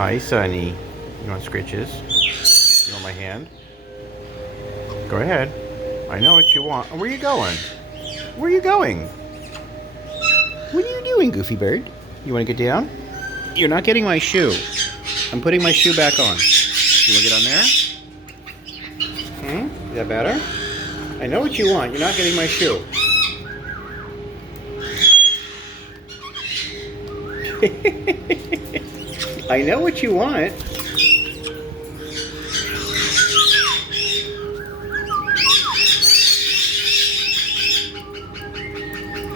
Hi, Sonny. You want scritches? You want my hand? Go ahead. I know what you want. Where are you going? Where are you going? What are you doing, Goofy Bird? You want to get down? You're not getting my shoe. I'm putting my shoe back on. You want to get on there? Is that better? I know what you want. You're not getting my shoe. I know what you want.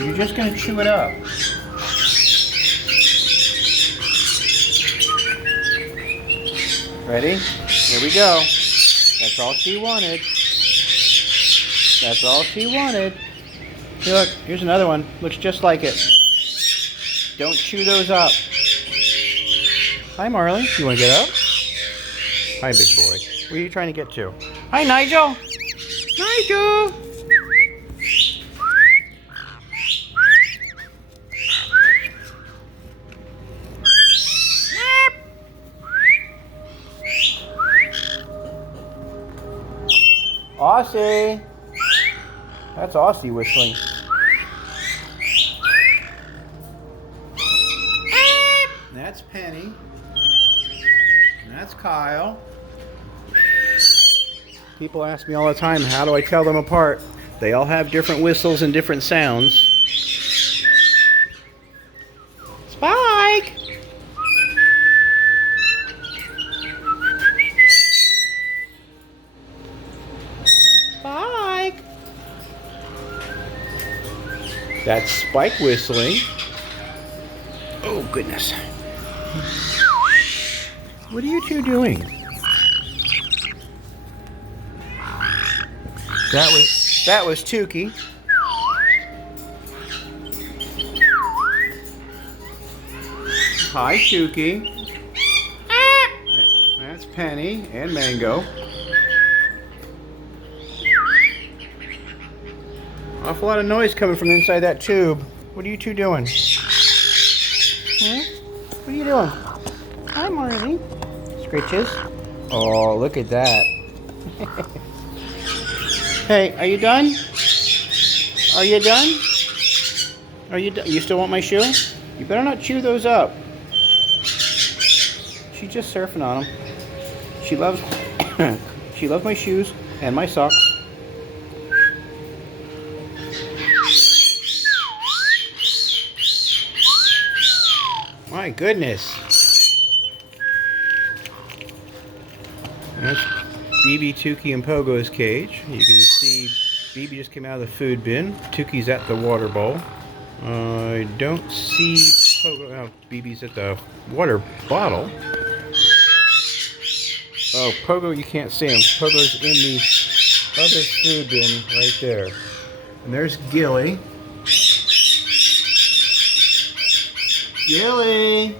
You're just gonna chew it up. Ready? Here we go. That's all she wanted. That's all she wanted. Hey, look, here's another one. Looks just like it. Don't chew those up. Hi, Marley. You want to get up? Hi, big boy. Where are you trying to get to? Hi, Nigel. Nigel. Aussie. That's Aussie whistling. That's Penny. And that's Kyle. People ask me all the time, how do I tell them apart? They all have different whistles and different sounds. Spike! Spike! That's Spike whistling. Oh, goodness. What are you two doing? That was Tukey. Hi, Tukey. That's Penny and Mango. Awful lot of noise coming from inside that tube. What are you two doing? Huh? What are you doing? Hi, Marley. Scritches. Oh, look at that. Hey, are you done? Are you done? Are you done? You still want my shoe? You better not chew those up. She's just surfing on them. She loves she loves my shoes and my socks. My goodness. That's BB, Tukey, and Pogo's cage. You can see BB just came out of the food bin. Tukey's at the water bowl. I don't see Pogo. Oh, BB's at the water bottle. Oh, Pogo, you can't see him. Pogo's in the other food bin right there. And there's Gilly. Gilly!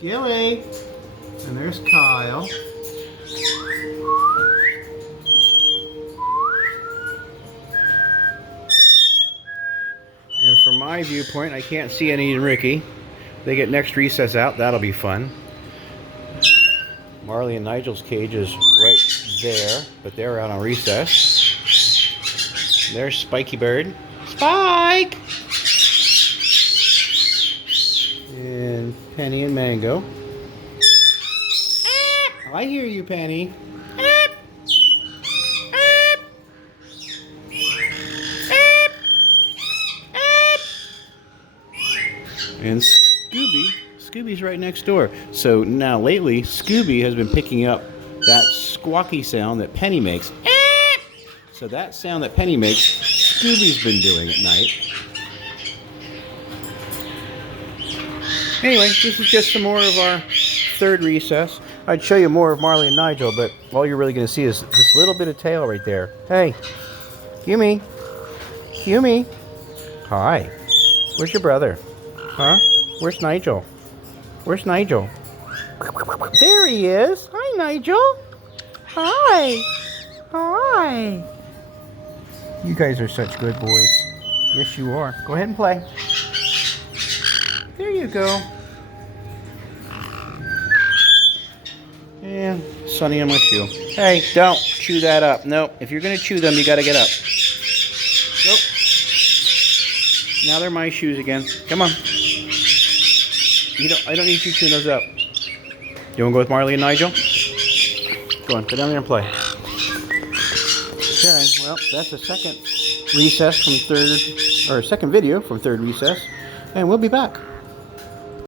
Gilly! And there's Kyle. And from my viewpoint, I can't see Annie and Ricky. They get next recess out. That'll be fun. Marley and Nigel's cage is right there, but they're out on recess. There's Spiky Bird. Spike! And Penny and Mango. I hear you, Penny. And Scooby's right next door. So now lately, Scooby has been picking up that squawky sound that Penny makes. So that sound that Penny makes, Scooby's been doing at night. Anyway, this is just some more of our third recess. I'd show you more of Marley and Nigel, but all you're really going to see is this little bit of tail right there. Hey, Yumi. Yumi. Hi. Where's your brother? Huh? Where's Nigel? Where's Nigel? There he is. Hi, Nigel. Hi. Hi. You guys are such good boys. Yes, you are. Go ahead and play. There you go. Sunny on my shoe. Hey, don't chew that up. Nope. If you're gonna chew them, you gotta get up. Nope. Now they're my shoes again. Come on. I don't need you chewing those up. You wanna go with Marley and Nigel? Go on, go down there and play. Okay, well, that's the second recess from second video from third recess, and we'll be back.